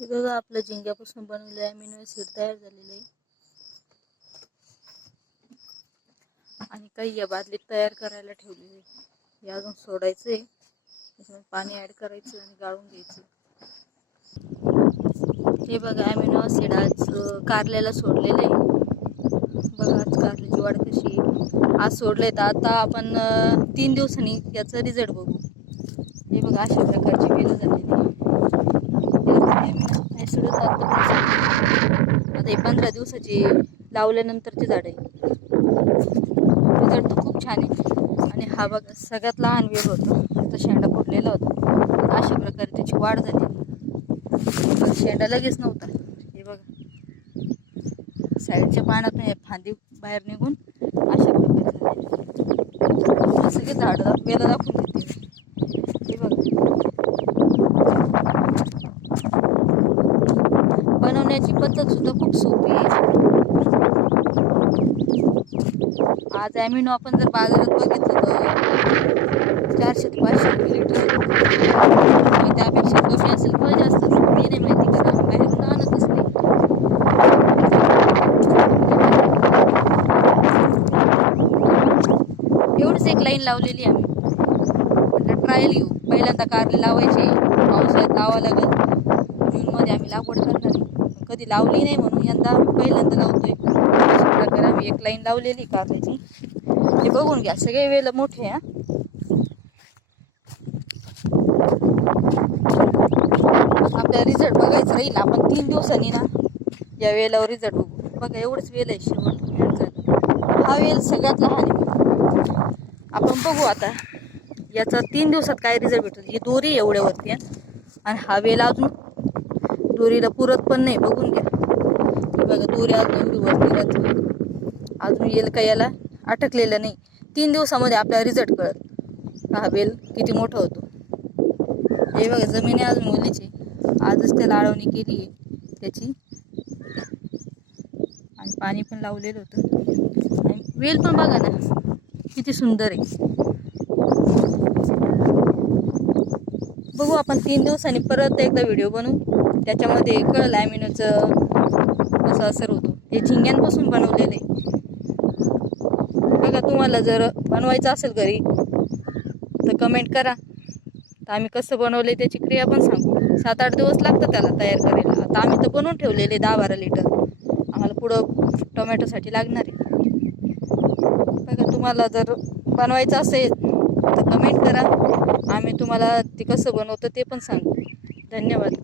हे बघा आपलं झिंग्यापासून बनवलेलं अमिनो ऍसिड तयार झालेलं आहे आणि काही या बादलीत तयार करायला ठेवलेलं आहे. हे अजून सोडायचं आहे, त्याच्यामध्ये पाणी ऍड करायचं आणि गाळून घ्यायचं. हे बघा अमिनो ऍसिड आज कारल्याला सोडलेलं आहे. बघा आज कारल्याची वाढ कशी आहे. आज सोडले तर आता आपण 3 दिवसांनी याचा रिझल्ट बघू. हे बघा अशा प्रकारची वेल झालेली आहे. आता हे 15 दिवसाची लावल्यानंतरची झाड आहे. रिझल्ट तर खूप छान आहे. आणि हा बघा सगळ्यात लहान वेल होता, आता शेंडा फुटलेला होता. अशा प्रकारे त्याची वाढ झाली. शेंडा लगेच नव्हता. हे बघा साईडच्या पानातून हे फांदी बाहेर निघून अशा प्रकारे झाले. सगळे झाड वेला दाखवून देते. हे बघा बनवण्याची पद्धत सुद्धा खूप सोपी आहे. आज अमिनो आपण जर बाजारात बघितलं तर 400 ते 500 रुपये लिटर, त्यापेक्षा कमी असेल किंवा जास्त असेल मी नाही माहिती, कारण आम्ही बाहेरून आणतच नाही. एवढीच एक लाईन लावलेली आम्ही, म्हटलं ट्रायल घेऊ. पहिल्यांदा कारले लावायचे, पावसाळ्यात लावा लागेल. जूनमध्ये आम्ही लागवड करणार आहे, कधी लावली नाही म्हणून यंदा पहिल्यांदा लावतोय. अशा प्रकारे आम्ही एक लाईन लावलेली कारल्याची. ते बघून घ्या, सगळे वेल मोठे आहे. आपल्याला रिझल्ट बघायचं राहील, आपण 3 दिवसांनी ना या वेलावर रिझल्ट बघू. बघा एवढंच वेल आहे, शेवट झालं. हा वेल सगळ्यात लहान आहे. आपण बघू आता याचा 3 दिवसात काय रिझल्ट भेटतो. ही दोरी एवढ्यावरती आहे आणि हा वेल अजून दोरीला पुरत पण नाही. बघून घ्या, बघा दोरी अजून एवढी वरती राहते, अजून येल का याला अटकलेलं नाही. 3 दिवसामध्ये आपल्याला रिझल्ट कळत हा वेल किती मोठा होतो. हे बघा जमिनी अजून मुलीची, आजच त्याला आळवणी केली आहे त्याची आणि पाणी पण लावलेलं होतं. आणि वेल पण बघा ना किती सुंदर आहे. बघू आपण 3 दिवसांनी परत एकदा व्हिडिओ बनवू, त्याच्यामध्ये कळलं अमिनोचं कसं असर होतो. हे झिंग्यांपासून बनवलेलं आहे. बघा तुम्हाला जर बनवायचं असेल घरी तर कमेंट करा, तर आम्ही कसं बनवले त्याची क्रिया पण सांगू. 7-8 दिवस लागतं त्याला तयार करायला. आता आम्ही तर बनवून ठेवलेले 10-12 लिटर, आम्हाला पुढं टोमॅटोसाठी लागणार आहे. बघा तुम्हाला जर बनवायचं असेल तर कमेंट करा, आम्ही तुम्हाला ते कसं बनवतो ते पण सांगू. धन्यवाद.